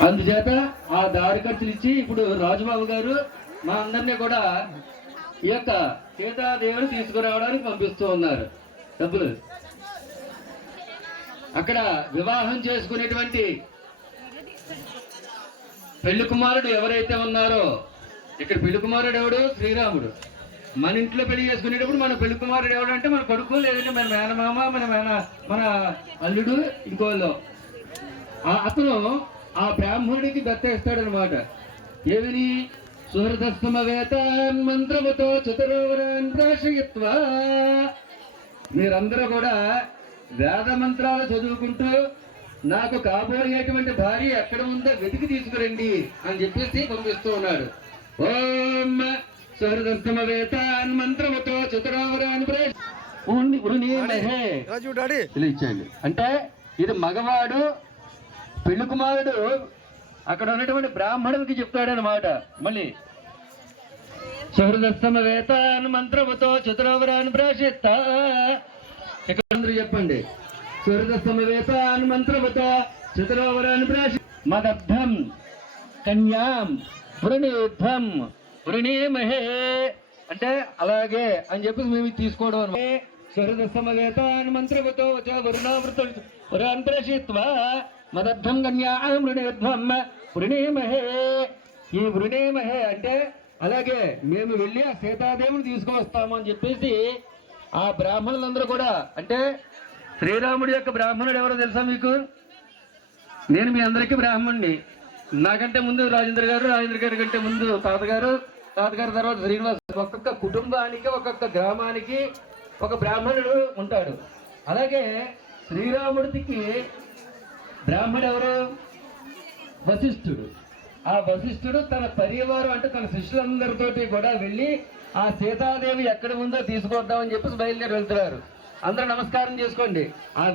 అందుచేత ఆ దారి ఖర్చులు ఇచ్చి ఇప్పుడు రాజుబాబు గారు మా అందరినీ కూడా ఈ యొక్క సీతాదేవిని తీసుకురావడానికి పంపిస్తూ ఉన్నారు. డబ్బులు. అక్కడ వివాహం చేసుకునేటువంటి పెళ్ళి కుమారుడు ఎవరైతే ఉన్నారో ఇక్కడ పెళ్ళి కుమారుడు ఎవడు? శ్రీరాముడు. మన ఇంట్లో పెళ్ళి చేసుకునేటప్పుడు మన పెళ్ళి కుమారుడు ఎవడంటే అంటే మన కొడుకు లేదంటే మన మేనమామ మన మేన మన అల్లుడు ఇంకోళ్ళు. ఆ- అతను ఆ బ్రాహ్మణుడికి బెత్తేస్తాడనమాట ఏమిని? సుహృదస్తమ వేతాన్ మంత్రముతో చతురోవరాన్ ప్రాశయత్వా. మీరందరూ కూడా వేద మంత్రాలు చదువుకుంటూ నాకు కాబోయేటువంటి భార్య ఎక్కడ ఉందో వెతికి తీసుకురండి అని చెప్పేసి పంపిస్తూ ఉన్నాడు. ఓం సుహృదస్తమ వేతాన్ మంత్రముతో చతురోవరాన్ ప్రాశ వృణీమహే రాజు డాడీ ఇలా ఇచ్చేయండి అంటే ఇది మగవాడు పెళ్ళి కుమారుడు అక్కడ ఉన్నటువంటి బ్రాహ్మణుడికి చెప్తాడనమాట మళ్ళీ సుహృదస్తమవేతాన్ మంత్రముతో చతురవరాన్ని ప్రాశిస్త. ఇక్కడ చెప్పండి? సుహృదస్తమవేతాన్ మంత్రముతో చతురవరాన్ని ప్రాశి మదర్థం కన్యాం వృణీధ్వం వృణీమహే. అంటే అలాగే అని చెప్పి మేము తీసుకోవడం సుహృదస్తమవేతాన్ మంత్రముతో సమవేతాన్ వరుణావృత వరాన్ ప్రశిత్వ మదర్థం కన్యాం వృణీధ్వం వృణేమహే ఈ వృణేమహే అంటే అలాగే మేము వెళ్ళి ఆ సీతాదేవిని తీసుకువస్తాము అని చెప్పేసి ఆ బ్రాహ్మణులందరూ కూడా అంటే శ్రీరాముడి యొక్క బ్రాహ్మణుడు ఎవరో తెలుసా మీకు? నేను మీ అందరికీ బ్రాహ్మణ్ణి నాకంటే ముందు రాజేంద్ర గారు రాజేంద్ర గారి కంటే ముందు తాతగారు. తాతగారి తర్వాత శ్రీనివాస్. ఒక్కొక్క కుటుంబానికి ఒక్కొక్క గ్రామానికి ఒక బ్రాహ్మణుడు ఉంటాడు. అలాగే శ్రీరాముడికి బ్రాహ్మణుడు ఎవరు వశిష్ఠుడు. ఆ వశిష్ఠుడు తన పరివారం అంటే తన శిష్యులందరితోటి కూడా వెళ్ళి ఆ సీతాదేవి ఎక్కడ ఉందో తీసుకొద్దామని చెప్పేసి బయలుదేరి వెళ్తున్నారు. అందరూ నమస్కారం చేసుకోండి. ఆ